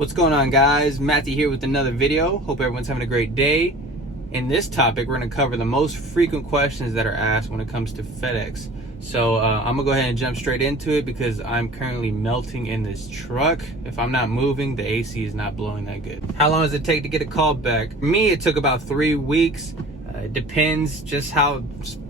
What's going on, guys? Matty here with another video. Hope everyone's having a great day. In this topic, we're going to cover the most frequent questions that are asked when it comes to FedEx. So I'm gonna go ahead and jump straight into it because I'm currently melting in this truck. If I'm not moving, the AC is not blowing that good. How long does it take to get a call back? For me, it took about 3 weeks. It depends just how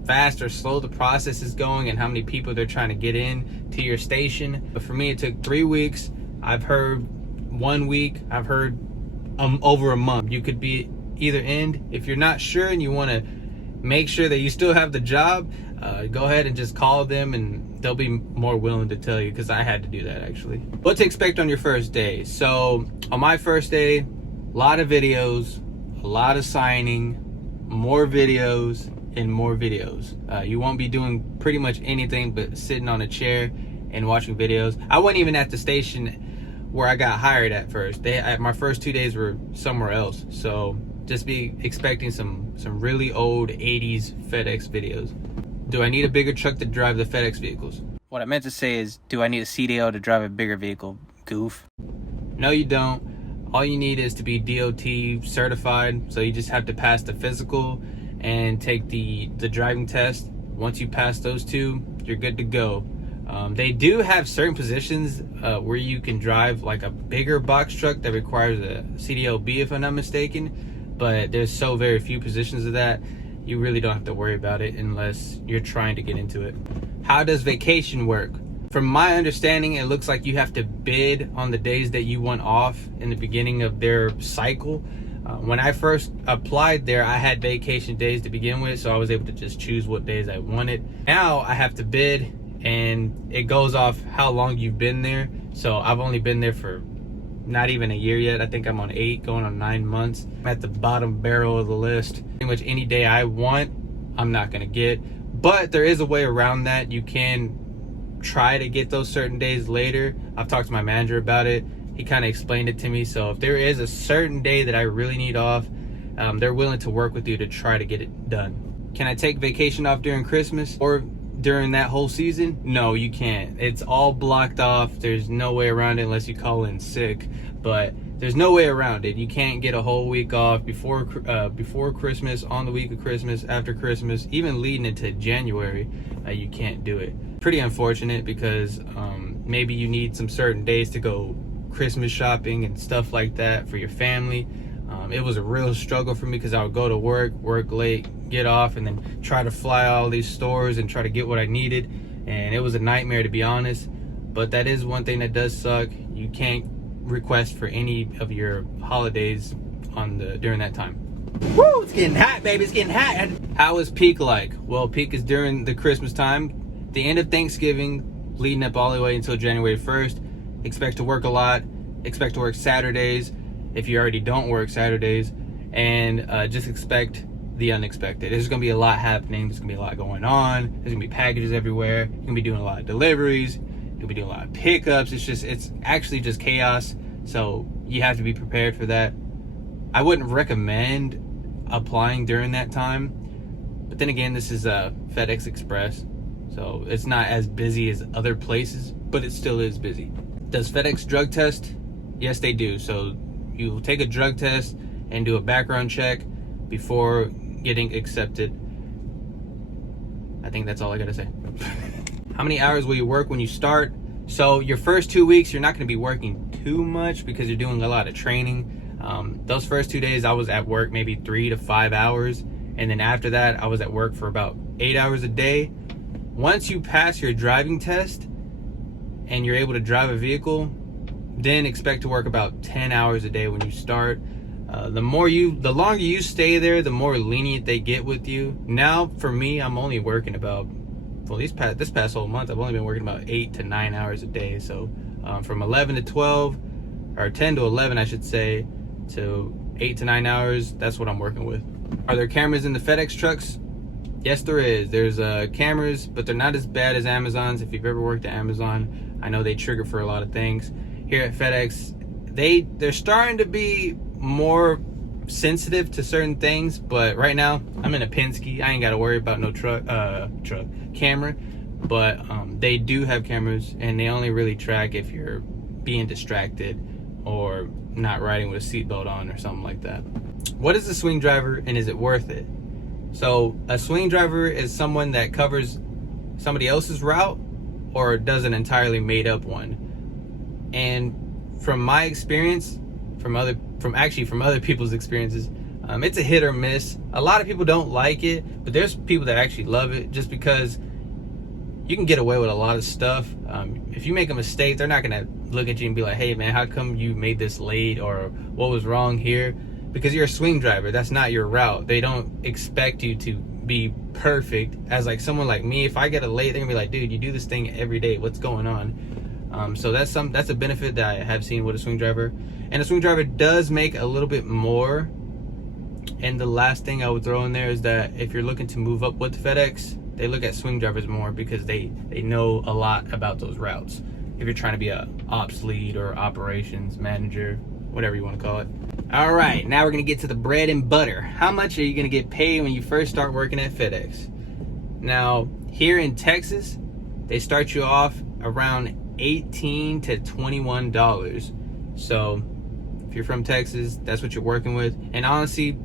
fast or slow the process is going and how many people they're trying to get in to your station. But for me, it took 3 weeks. I've heard 1 week. I've heard over a month. You could be either end. If you're not sure and you want to make sure that you still have the job, go ahead and just call them and they'll be more willing to tell you, because I had to do that actually. What to expect on your first day. So on my first day, a lot of videos, a lot of signing, more videos and more videos. You won't be doing pretty much anything but sitting on a chair and watching videos. I wasn't even at the station where I got hired at first. My first 2 days were somewhere else. So just be expecting some really old 80s FedEx videos. Do I need a bigger truck to drive the FedEx vehicles? What I meant to say is, do I need a CDL to drive a bigger vehicle? Goof. No, you don't. All you need is to be DOT certified. So you just have to pass the physical and take the driving test. Once you pass those two, you're good to go. They do have certain positions where you can drive like a bigger box truck that requires a CDLB, if I'm not mistaken. But there's so very few positions of that, you really don't have to worry about it unless you're trying to get into it. How does vacation work? From my understanding, it looks like you have to bid on the days that you want off in the beginning of their cycle. When I first applied there, I had vacation days to begin with, so I was able to just choose what days I wanted. Now I have to bid, and it goes off how long you've been there. So I've only been there for not even a year yet. I think I'm on 8 going on 9 months. I'm at the bottom barrel of the list. Pretty much any day I want, I'm not gonna get. But there is a way around that. You can try to get those certain days later. I've talked to my manager about it. He kind of explained it to me. So if there is a certain day that I really need off, they're willing to work with you to try to get it done. Can I take vacation off during Christmas or during that whole season? No, you can't. It's all blocked off. There's no way around it unless you call in sick, but there's no way around it. You can't get a whole week off before Christmas, on the week of Christmas, after Christmas, even leading into January. You can't do it. Pretty unfortunate, because maybe you need some certain days to go Christmas shopping and stuff like that for your family. It was a real struggle for me because I would go to work late, get off, and then try to fly all these stores and try to get what I needed. And it was a nightmare, to be honest. But that is one thing that does suck. You can't request for any of your holidays during that time. Woo! It's getting hot, baby. It's getting hot. How is peak like? Well, peak is during the Christmas time, the end of Thanksgiving, leading up all the way until January 1st. Expect to work a lot. Expect to work Saturdays, if you already don't work Saturdays, and just expect the unexpected. There's gonna be a lot happening. There's gonna be a lot going on. There's gonna be packages everywhere. You're gonna be doing a lot of deliveries. You'll be doing a lot of pickups. It's actually just chaos. So you have to be prepared for that. I wouldn't recommend applying during that time. But then again, this is FedEx Express, so it's not as busy as other places, but it still is busy. Does FedEx drug test? Yes, they do. So you take a drug test and do a background check before getting accepted. I think that's all I gotta say. How many hours will you work when you start? So your first 2 weeks, you're not gonna be working too much because you're doing a lot of training. Those first 2 days, I was at work maybe 3 to 5 hours. And then after that, I was at work for about 8 hours a day. Once you pass your driving test and you're able to drive a vehicle, then expect to work about 10 hours a day when you start. The longer you stay there, the more lenient they get with you. Now, for me, I'm only working about, well, this past whole month, I've only been working about 8 to 9 hours a day. So from 11 to 12, or 10 to 11, I should say, to 8 to 9 hours, that's what I'm working with. Are there cameras in the FedEx trucks? Yes, there is. There's cameras, but they're not as bad as Amazon's. If you've ever worked at Amazon, I know they trigger for a lot of things. Here at FedEx, they're starting to be more sensitive to certain things, but right now I'm in a Penske. I ain't got to worry about no camera, but they do have cameras, and they only really track if you're being distracted or not riding with a seatbelt on or something like that. What is a swing driver and is it worth it? So a swing driver is someone that covers somebody else's route or does an entirely made up one. And from my experience, from other people's experiences, it's a hit or miss. A lot of people don't like it, but there's people that actually love it, just because you can get away with a lot of stuff. If you make a mistake, they're not gonna look at you and be like, hey man, how come you made this late, or what was wrong here? Because you're a swing driver, that's not your route. They don't expect you to be perfect. As like someone like me, if I get a late, they're gonna be like, dude, you do this thing every day, what's going on? So that's a benefit that I have seen with a swing driver. And a swing driver does make a little bit more. And the last thing I would throw in there is that if you're looking to move up with FedEx, they look at swing drivers more because they know a lot about those routes. If you're trying to be a ops lead or operations manager, whatever you want to call it. All right, now we're gonna get to the bread and butter. How much are you gonna get paid when you first start working at FedEx? Now, here in Texas, they start you off around $18 to $21. So if you're from Texas, that's what you're working with. And honestly,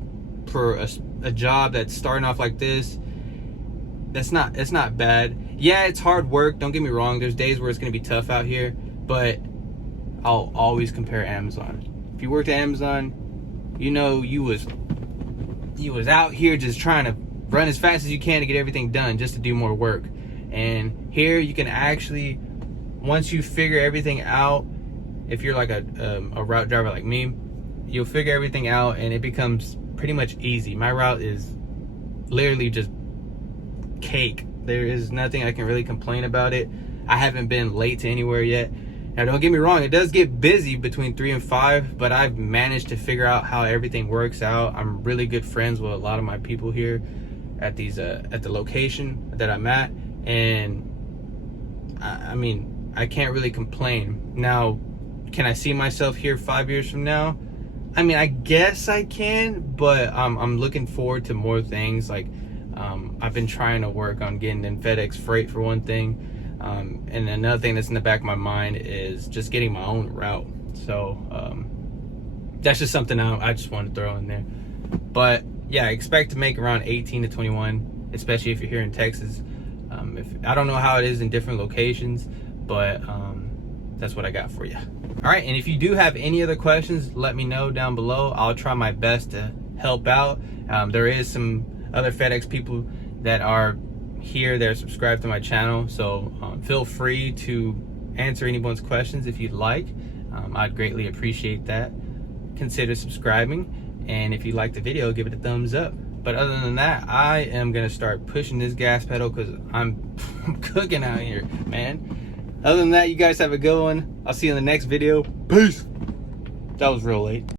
for a job that's starting off like this, it's not bad. Yeah, it's hard work, don't get me wrong. There's days where it's gonna be tough out here, but I'll always compare Amazon. If you worked at Amazon, you know you was out here just trying to run as fast as you can to get everything done, just to do more work. And here you can actually, once you figure everything out, if you're like a route driver like me, you'll figure everything out and it becomes pretty much easy. My route is literally just cake. There is nothing I can really complain about it. I haven't been late to anywhere yet. Now don't get me wrong, it does get busy between 3 and 5, but I've managed to figure out how everything works out. I'm really good friends with a lot of my people here at these at the location that I'm at, and I mean, I can't really complain. Now, can I see myself here 5 years from now? I mean, I guess I can, but I'm looking forward to more things. Like I've been trying to work on getting in FedEx freight for one thing. And another thing that's in the back of my mind is just getting my own route. So that's just something I just want to throw in there. But yeah, I expect to make around 18 to 21, especially if you're here in Texas. I don't know how it is in different locations, but that's what I got for you. All right, and if you do have any other questions, let me know down below. I'll try my best to help out. There is some other FedEx people that are here, they're subscribed to my channel, so feel free to answer anyone's questions if you'd like. I'd greatly appreciate that. Consider subscribing, and if you like the video, give it a thumbs up. But other than that, I am gonna start pushing this gas pedal because I'm cooking out here, man. Other than that, you guys have a good one. I'll see you in the next video. Peace. That was real late.